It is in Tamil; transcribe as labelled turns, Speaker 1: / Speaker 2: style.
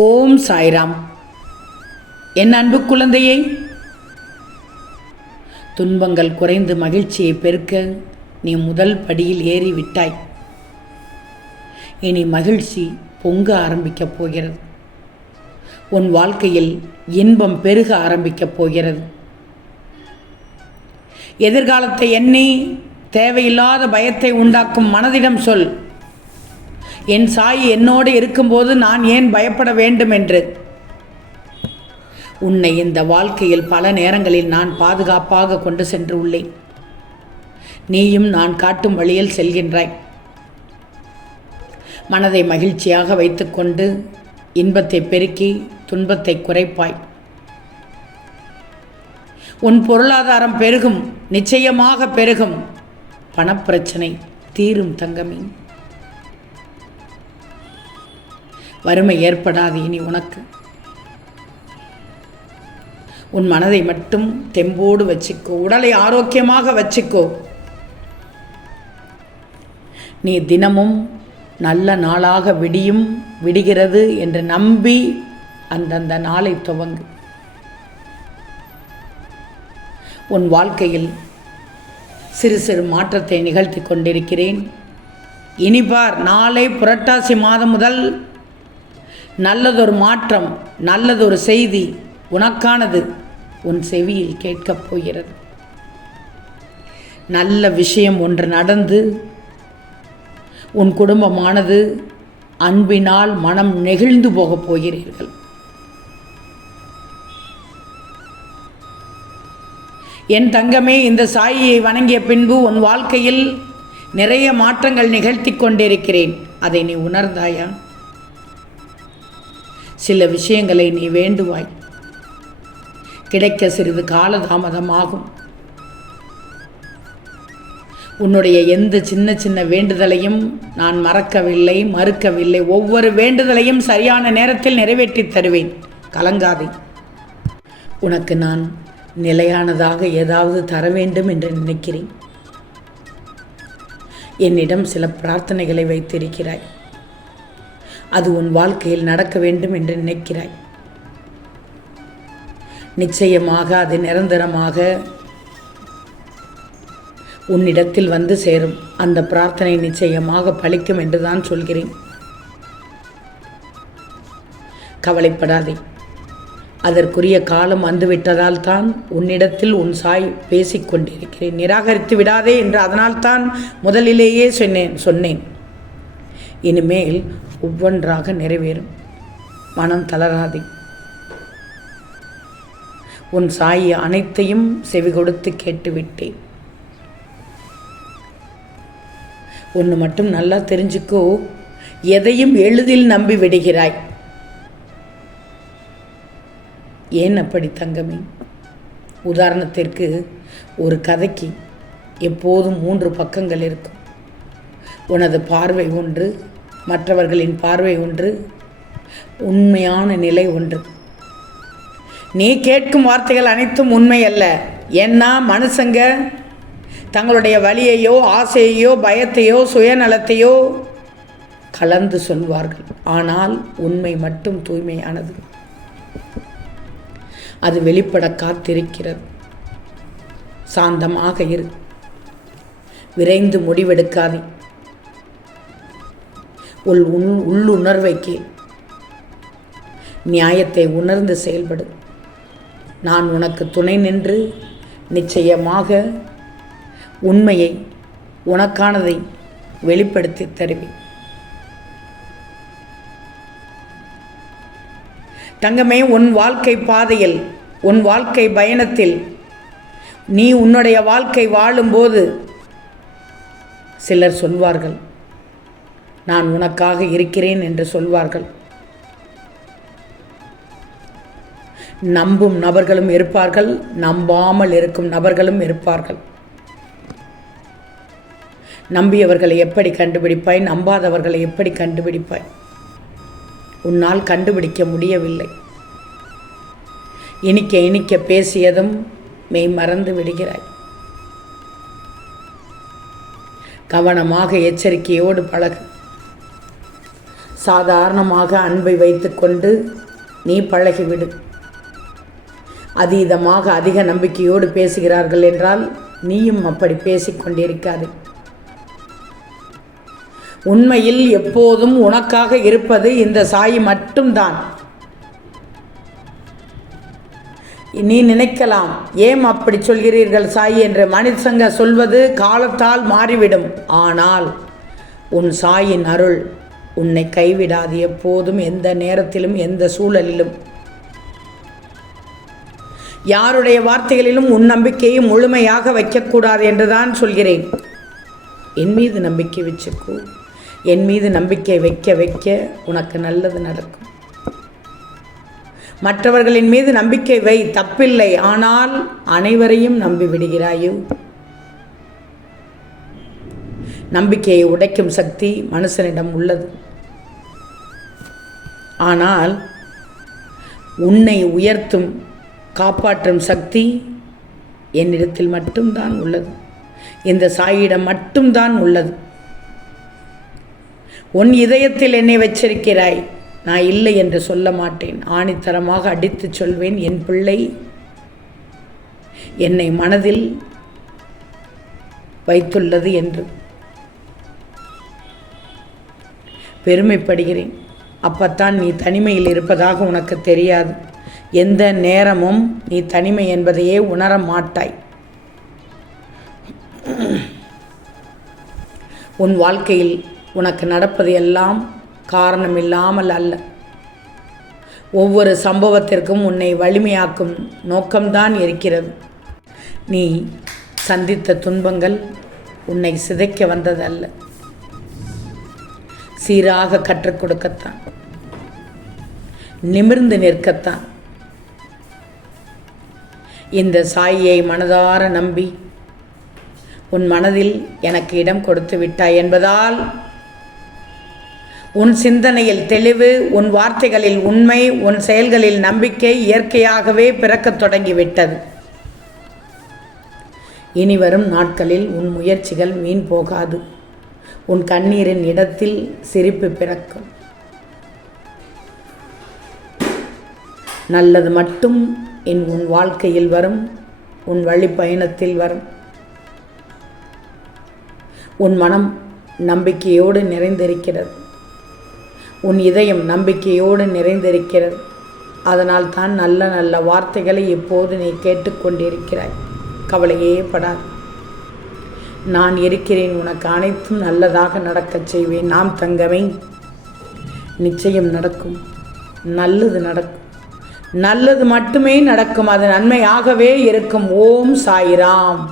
Speaker 1: ஓம் சாய்ராம். என் அன்பு குழந்தையை துன்பங்கள் குறைந்து மகிழ்ச்சியை பெருக்க நீ முதல் படியில் ஏறி விட்டாய் இனி மகிழ்ச்சி பொங்க ஆரம்பிக்கப் போகிறது. உன் வாழ்க்கையில் இன்பம் பெருக ஆரம்பிக்கப் போகிறது. எதிர்காலத்தை எண்ணி தேவையில்லாத பயத்தை உண்டாக்கும் மனதிடம் சொல். என் சாய் என்னோடு இருக்கும்போது நான் ஏன் பயப்பட வேண்டும் என்று? உன்னை இந்த வாழ்க்கையில் பல நேரங்களில் நான் பாதுகாப்பாக கொண்டு சென்று உள்ளேன். நீயும் நான் காட்டும் வழியில் செல்கின்றாய். மனதை மகிழ்ச்சியாக வைத்துக்கொண்டு இன்பத்தை பெருக்கி துன்பத்தை குறைப்பாய். உன் பொருளாதாரம் பெருகும் நிச்சயமாக பெருகும். பணப்பிரச்சனை தீரும் தங்கமே. வறுமை ஏற்படாது இனி உனக்கு. உன் மனதை மட்டும் தெம்போடு வச்சுக்கோ. உடலை ஆரோக்கியமாக வச்சுக்கோ. நீ தினமும் நல்ல நாளாக விடியும் விடுகிறது என்று நம்பி அந்தந்த நாளை துவங்கு. உன் வாழ்க்கையில் சிறு சிறு மாற்றத்தை நிகழ்த்தி கொண்டிருக்கிறேன். இனிபார் நாளை புரட்டாசி மாதம் முதல் நல்லதொரு மாற்றம் நல்லதொரு செய்தி உனக்கானது உன் செவியில் கேட்கப் போகிறது. நல்ல விஷயம் ஒன்று நடந்து உன் குடும்பமானது அன்பினால் மனம் நெகிழ்ந்து போகப் போகிறீர்கள். என் தங்கமே இந்த சாயியை வணங்கிய பின்பு உன் வாழ்க்கையில் நிறைய மாற்றங்கள் நிகழ்த்தி கொண்டிருக்கிறேன். அதை நீ உணர்ந்தாயா? சில விஷயங்களை நீ வேண்டுவாய். கிடைக்க சிறிது காலதாமதமாகும். உன்னுடைய எந்த சின்ன சின்ன வேண்டுதலையும் நான் மறக்கவில்லை மறுக்கவில்லை. ஒவ்வொரு வேண்டுதலையும் சரியான நேரத்தில் நிறைவேற்றித் தருவேன். கலங்காதே. உனக்கு நான் நிலையானதாக ஏதாவது தர வேண்டும் என்று நினைக்கிறேன். என்னிடம் சில பிரார்த்தனைகளை வைத்திருக்கிறாய். அது உன் வாழ்க்கையில் நடக்க வேண்டும் என்று நினைக்கிறாய். நிச்சயமாக அது நிரந்தரமாக உன்னிடத்தில் வந்து சேரும். அந்த பிரார்த்தனை நிச்சயமாக பலிக்கும் என்று தான் சொல்கிறேன். கவலைப்படாதே. அதற்குரிய காலம் வந்துவிட்டதால் தான் உன்னிடத்தில் உன் சாய் பேசிக்கொண்டிருக்கிறேன். நிராகரித்து விடாதே என்று அதனால்தான் முதலிலேயே சொன்னேன் சொன்னேன். இனிமேல் ஒவ்வொன்றாக நிறைவேறும். மனம் தளராதே. உன் சாயி அனைத்தையும் செவி கொடுத்து கேட்டுவிட்டேன் ஒன்று மட்டும் நல்லா தெரிஞ்சுக்கோ. எதையும் எளிதில் நம்பி விடுகிறாய். ஏன் அப்படி தங்கமே? உதாரணத்திற்கு ஒரு கதைக்கு எப்போதும் மூன்று பக்கங்கள் இருக்கும். உனது பார்வை ஒன்று மற்றவர்களின் பார்வை ஒன்று உண்மையான நிலை ஒன்று. நீ கேட்கும் வார்த்தைகள் அனைத்தும் உண்மை அல்ல. ஏன்னா மனுஷங்க தங்களுடைய வலியையோ ஆசையையோ பயத்தையோ சுயநலத்தையோ கலந்து சொல்வார்கள். ஆனால் உண்மை மட்டும் தூய்மையானது. அது வெளிப்பட காத்திருக்கிறது. சாந்தமாக இரு. விரைந்து முடிவெடுக்காதே. உள் உள் உள்ளுணர்வை கேள். நியாயத்தை உணர்ந்து செயல்படு. நான் உனக்கு துணை நின்று நிச்சயமாக உண்மையை உனக்கானதை வெளிப்படுத்தி தருவேன். தங்கமே உன் வாழ்க்கை பாதையில் உன் வாழ்க்கை பயணத்தில் நீ உன்னுடைய வாழ்க்கை வாழும்போது சிலர் சொல்வார்கள் நான் உனக்காக இருக்கிறேன் என்று சொல்வார்கள். நம்பும் நபர்களும் இருப்பார்கள் நம்பாமல் இருக்கும் நபர்களும் இருப்பார்கள். நம்பியவர்களை எப்படி கண்டுபிடிப்பாய் நம்பாதவர்களை எப்படி கண்டுபிடிப்பாய்? உன்னால் கண்டுபிடிக்க முடியவில்லை. இனிக்க இனிக்க பேசியதும் மெய் மறந்து விடுகிறாய். கவனமாக எச்சரிக்கையோடு பழகு. சாதாரணமாக அன்பை வைத்துக்கொண்டு நீ பழகிவிடு. அதீதமாக அதிக நம்பிக்கையோடு பேசுகிறார்கள் என்றால் நீயும் அப்படி பேசிக்கொண்டிருக்காது உண்மையில் எப்போதும் உனக்காக இருப்பது இந்த சாய் மட்டும்தான். நீ நினைக்கலாம் ஏன் அப்படி சொல்கிறீர்கள் சாய் என்று மனுஷங்க சொல்வது காலத்தால் மாறிவிடும். ஆனால் உன் சாயின் அருள் உன்னை கைவிடாது எப்போதும் எந்த நேரத்திலும் எந்த சூழலிலும். யாருடைய வார்த்தைகளிலும் உன் நம்பிக்கையை முழுமையாக வைக்கக்கூடாது என்றுதான் சொல்கிறேன். என் மீது நம்பிக்கை வச்சுக்கோ. என் மீது நம்பிக்கை வைக்க வைக்க உனக்கு நல்லது நடக்கும். மற்றவர்களின் மீது நம்பிக்கை வை தப்பில்லை. ஆனால் அனைவரையும் நம்பி விடுகிறாயோ? நம்பிக்கையை உடைக்கும் சக்தி மனுஷனிடம் உள்ளது. ஆனால் உன்னை உயர்த்தும் காப்பாற்றும் சக்தி என்னிடத்தில் மட்டும்தான் உள்ளது. இந்த சாயிடம் மட்டும்தான் உள்ளது. உன் இதயத்தில் என்னை வச்சிருக்கிறாய். நான் இல்லை என்று சொல்ல மாட்டேன். ஆணித்தரமாக அடித்து சொல்வேன். என் பிள்ளை என்னை மனதில் வைத்துள்ளது என்று. பெருமைப்படுகிறேன். அப்பத்தான் நீ தனிமையில் இருப்பதாக உனக்கு தெரியாது. எந்த நேரமும் நீ தனிமை என்பதையே உணர மாட்டாய். உன் வாழ்க்கையில் உனக்கு நடப்பது எல்லாம் காரணமில்லாமல் அல்ல. ஒவ்வொரு சம்பவத்திற்கும் உன்னை வலிமையாக்கும் நோக்கம்தான் இருக்கிறது. நீ சந்தித்த துன்பங்கள் உன்னை சிதைக்க வந்ததல்ல. சீராக கற்றுக் கொடுக்கத்தான். நிமிர்ந்து நிற்கத்தான். இந்த சாயியை மனதார நம்பி உன் மனதில் எனக்கு இடம் கொடுத்து விட்டாய் என்பதால் உன் சிந்தனையில் தெளிவு உன் வார்த்தைகளில் உண்மை உன் செயல்களில் நம்பிக்கை இயற்கையாகவே பிறக்கத் தொடங்கிவிட்டது. இனி வரும் நாட்களில் உன் முயற்சிகள் வீண் போகாது. உன் கண்ணீரின் இடத்தில் சிரிப்பு பிறக்கும். நல்லது மட்டும் என் உன் வாழ்க்கையில் வரும் உன் வழி பயணத்தில் வரும். உன் மனம் நம்பிக்கையோடு நிறைந்திருக்கிறது. உன் இதயம் நம்பிக்கையோடு நிறைந்திருக்கிறது. அதனால் தான் நல்ல நல்ல வார்த்தைகளை இப்போது நீ கேட்டுக்கொண்டிருக்கிறாய். கவலையே படாது. நான் இருக்கிறேன் உனக்கு அனைத்தும் நல்லதாக நடக்கச் செய்வேன் நாம் தங்கமே நிச்சயம் நடக்கும். நல்லது நடக்கும். நல்லது மட்டுமே நடக்கும் அது நன்மையாகவே இருக்கும். ஓம் சாய்ராம்.